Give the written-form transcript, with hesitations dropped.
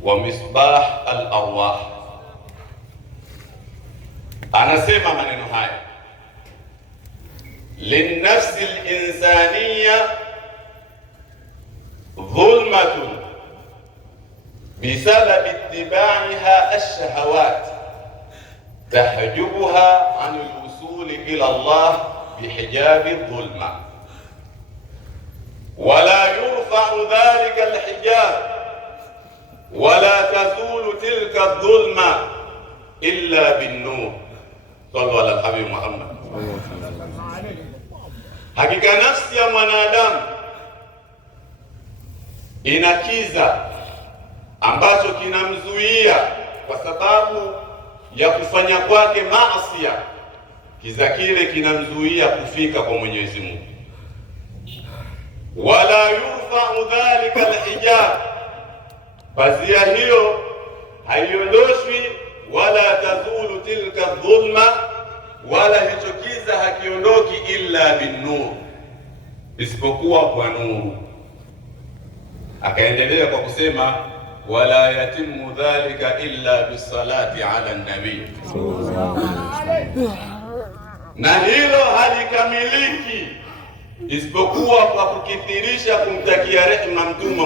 wa misbah al-arwah. Anasema maneno haya, linnafsi al-insaniya dhulmatun bisababi ittibaiha ash-shahawat tahjubuha an al-wusul ila Allah bihijabi adh-dhulma wala yurfa'u dhalika al-hijab wala tazulu tilka adh-dhulma illa bin-nur. Sallu ala al-habib Muhammad. Hakika nafsi ya mwanadamu ina kiza ambacho kinamzuia kwa sababu ya kufanya kwake maasi. Kiza kile kinamzuia kufika kwa Mwenyezi Mungu. Wala yurfa'u dhalika alhijab, pazia hiyo haiondoshwi, wala tazulu tilka dhulma, wala hicho kiza hakiondoki illa bin-nur, isipokuwa kwa nuru. Akaendelea kwa kusema wala yatimu dhalika illa bisalati ala nabii, na hilo halikamiliki isipokuwa kwa kukithirisha kumtakia rehema Mtume